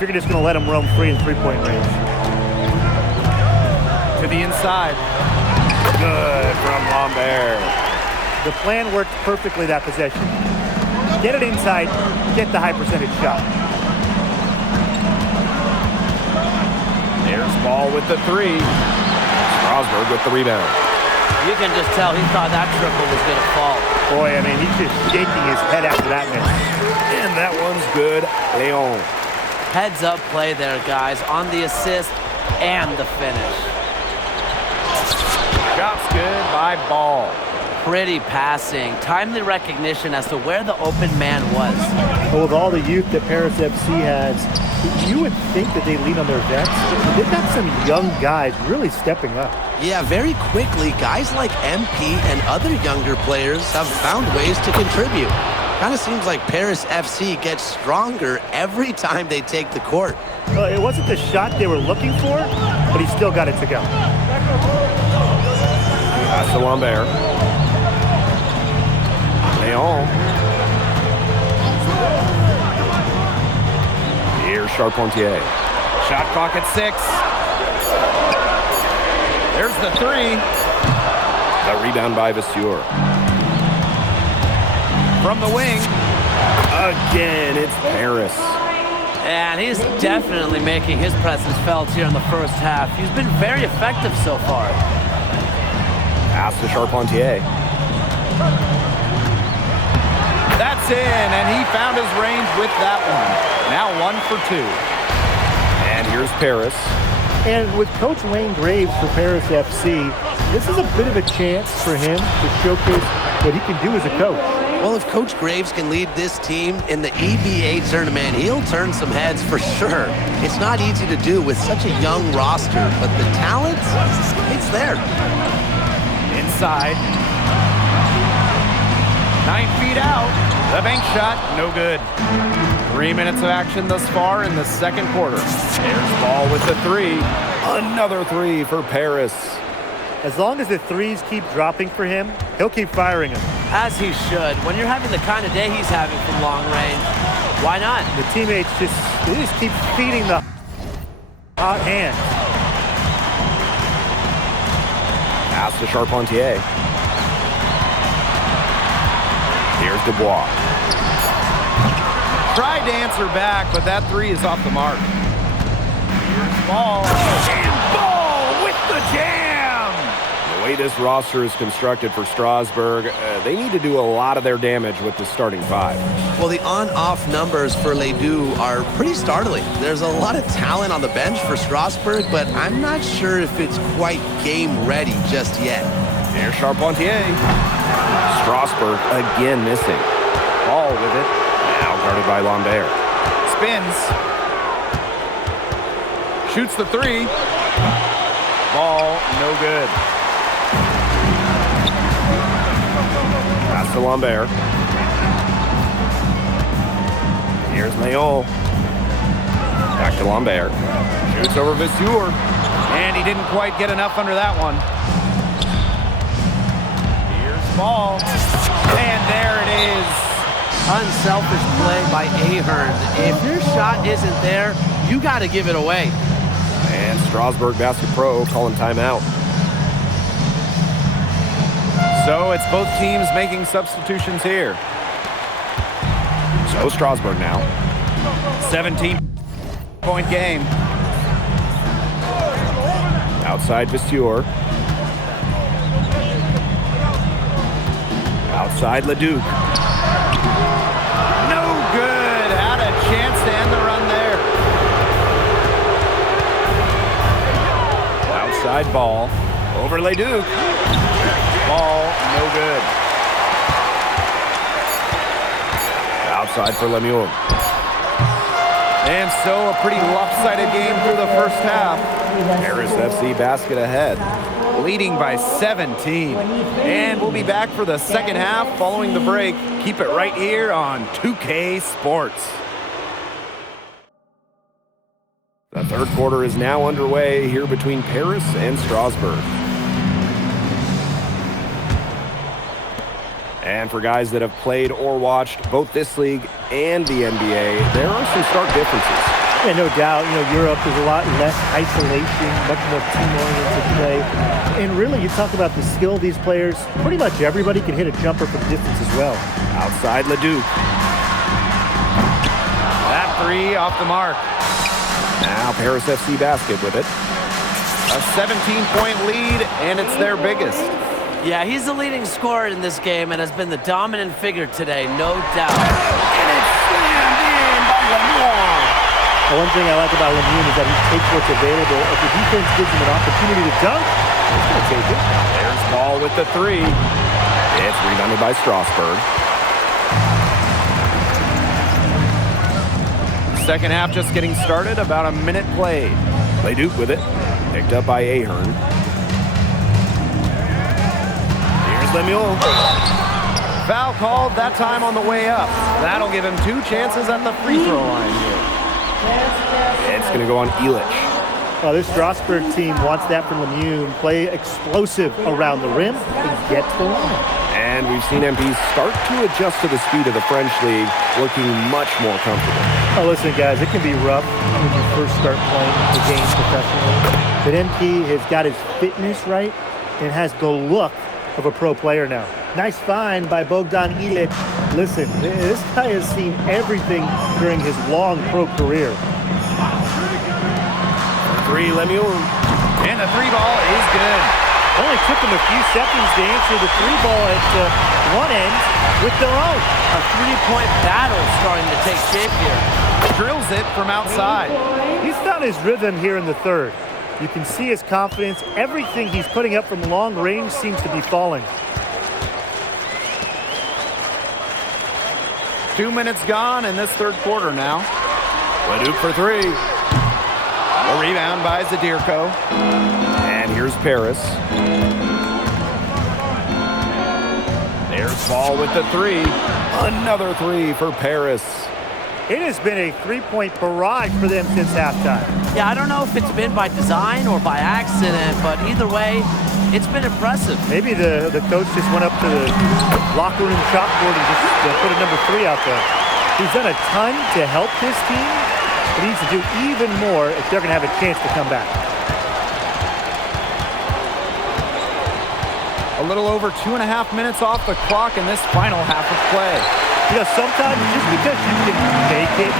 if you're just going to let him roam free in three-point range. To the inside. Good from Lambert. The plan worked perfectly that possession. Get it inside, get the high percentage shot. There's Ball with the three. Strasburg with the rebound. You can just tell he thought that triple was going to fall. Boy, I mean, he's just shaking his head after that miss. And that one's good. Leon. Heads up play there, guys, on the assist and the finish. Shot's good by Ball. Pretty passing. Timely recognition as to where the open man was. But with all the youth that Paris FC has, you would think that they lean on their vets. But they've got some young guys really stepping up. Yeah, very quickly, guys like MP and other younger players have found ways to contribute. Kind of seems like Paris FC gets stronger every time they take the court. It wasn't the shot they were looking for, but he still got it to go. Pass to Lambert. Leon. Here's Charpentier. Shot clock at 6. There's the three. The rebound by Vasseur. From the wing. Again, it's Paris. And he's definitely making his presence felt here in the first half. He's been very effective so far. Pass to Charpentier. That's in, and he found his range with that one. Now 1 for 2. And here's Paris. And with Coach Wayne Graves for Paris FC, this is a bit of a chance for him to showcase what he can do as a coach. Well, if Coach Graves can lead this team in the EBA tournament, he'll turn some heads for sure. It's not easy to do with such a young roster, but the talent, it's there. Inside. 9 feet out. The bank shot, no good. 3 minutes of action thus far in the second quarter. There's Ball with the three. Another three for Paris. As long as the threes keep dropping for him, he'll keep firing them. As he should. When you're having the kind of day he's having from long range, why not? The teammates just keep feeding the hot hand. Pass to Charpentier. Here's Dubois. Tried to answer back, but that three is off the mark. Here's Ball. And Ball with the jam! The way this roster is constructed for Strasburg, they need to do a lot of their damage with the starting five. Well, the on-off numbers for Ledoux are pretty startling. There's a lot of talent on the bench for Strasburg, but I'm not sure if it's quite game-ready just yet. Here's Charpentier. Strasburg again missing. Ball with it. Now guarded by Lambert. Spins. Shoots the three. Ball, no good. Pass to Lambert. Here's Leon. Back to Lambert. Shoots over Vasseur. And he didn't quite get enough under that one. Here's Ball. And there it is. Unselfish play by Ahern. If your shot isn't there, you got to give it away. And Strasburg Basket Pro calling timeout. So it's both teams making substitutions here. So Strasburg now. 17-point game. Outside Vasseur. Outside Leduc. No good. Had a chance to end the run there. Outside Ball. Over Leduc. Ball, no good. Outside for Lemieux. And so a pretty lopsided game through the first half. Paris FC basket ahead, leading by 17. And we'll be back for the second half following the break. Keep it right here on 2K Sports. The third quarter is now underway here between Paris and Strasburg. And for guys that have played or watched both this league and the NBA, there are some stark differences. Yeah, no doubt. Europe is a lot less isolation, much more team-oriented play. And really, you talk about the skill of these players, pretty much everybody can hit a jumper from distance as well. Outside Leduc. That three off the mark. Now Paris FC basket with it. A 17-point lead, and it's their biggest. Yeah, he's the leading scorer in this game and has been the dominant figure today, no doubt. And it's slammed in by Lamar. One thing I like about Lemieux is that he takes what's available. If the defense gives him an opportunity to dunk, he's going to take it. There's Ball with the three. It's rebounded by Strasburg. Second half just getting started, about a minute played. Leduc with it, picked up by Ahern. Here's Lemieux. Foul called, that time on the way up. That'll give him 2 chances at the free throw line here. It's going to go on Illich. Well, this Strasburg team wants that from Lemieux and play explosive around the rim and get to the line. And we've seen MPs start to adjust to the speed of the French league, looking much more comfortable. Oh, listen, guys, it can be rough when you first start playing the game professionally. But MP has got his fitness right and has the look of a pro player now. Nice find by Bogdan Illich. Listen, this guy has seen everything during his long pro career. Three, Lemieux. And the three ball is good. Only took him a few seconds to answer the three ball at one end with their own. A three-point battle starting to take shape here. Drills it from outside. He's found his rhythm here in the third. You can see his confidence. Everything he's putting up from long range seems to be falling. 2 minutes gone in this third quarter now. Leduc for three. A rebound by Zadirko. And here's Paris. There's Ball with the three. Another three for Paris. It has been a three-point barrage for them since halftime. Yeah, I don't know if it's been by design or by accident, but either way, it's been impressive. Maybe the coach just went up to the locker room chalkboard and just put a number 3 out there. He's done a ton to help this team, but he needs to do even more if they're going to have a chance to come back. A little over 2.5 minutes off the clock in this final half of play. Sometimes just because you can make it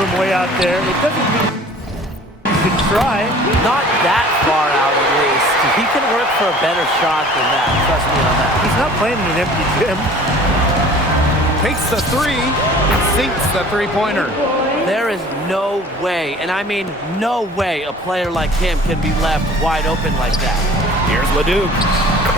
from way out there, it doesn't mean you should try. Not that far out, at least. He can work for a better shot than that. Trust me on that. He's not playing in an empty gym. Takes the three, sinks the three-pointer. There is no way, and I mean no way, a player like him can be left wide open like that. Here's Leduc,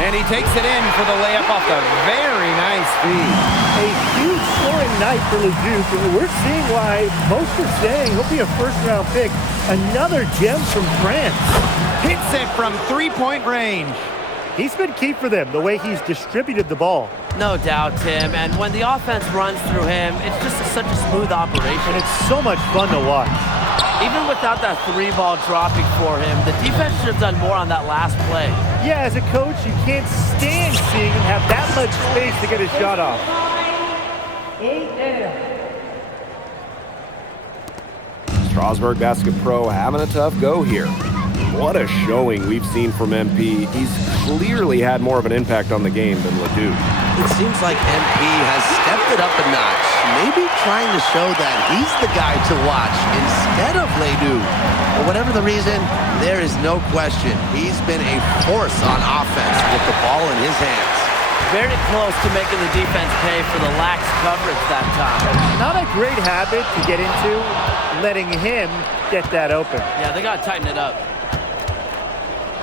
and he takes it in for the layup off the very nice feed. A huge scoring night for Leduc, and we're seeing why most are saying he'll be a first-round pick. Another gem from France. Hits it from three-point range. He's been key for them, the way he's distributed the ball. No doubt, Tim, and when the offense runs through him, it's just such a smooth operation. And it's so much fun to watch. Even without that three ball dropping for him, the defense should have done more on that last play. Yeah, as a coach, you can't stand seeing him have that much space to get his shot off. Strasburg Basket Pro having a tough go here. What a showing we've seen from MP. He's clearly had more of an impact on the game than Leduc. It seems like MP has stepped it up a notch, maybe trying to show that he's the guy to watch instead of Leduc. For whatever the reason, there is no question he's been a force on offense with the ball in his hands. Very close to making the defense pay for the lax coverage that time. Not a great habit to get into, letting him get that open. Yeah, they got to tighten it up.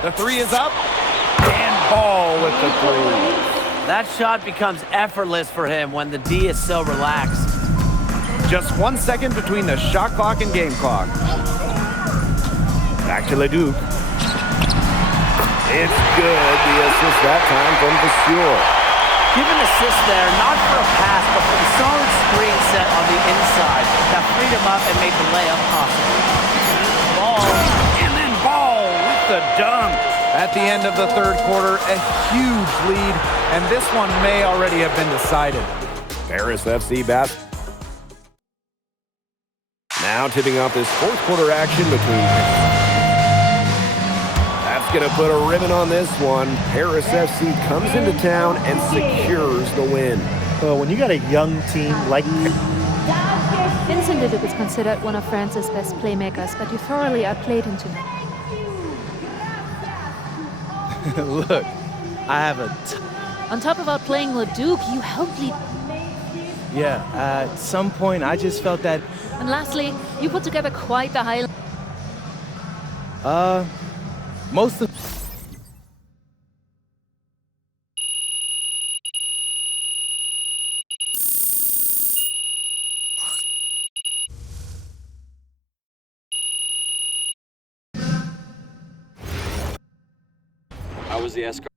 The three is up, and Ball with the three. That shot becomes effortless for him when the D is so relaxed. Just 1 second between the shot clock and game clock. Back to Leduc. It's good, the assist that time from Vasseur. Give an assist there, not for a pass, but for the solid screen set on the inside that freed him up and made the layup possible. Ball, and then Ball with the dunk. At the end of the third quarter, a huge lead, and this one may already have been decided. Paris FC basket. Now tipping off this fourth quarter action between. That's going to put a ribbon on this one. Paris FC comes into town and secures the win. Well, when you got a young team like Vincent Leduc is considered one of France's best playmakers, but you thoroughly outplayed him tonight. Look, I have On top of outplaying Leduc, you helped lead. yeah, at some point I just felt that, And lastly, you put together quite the highlight. most of... I was the escort.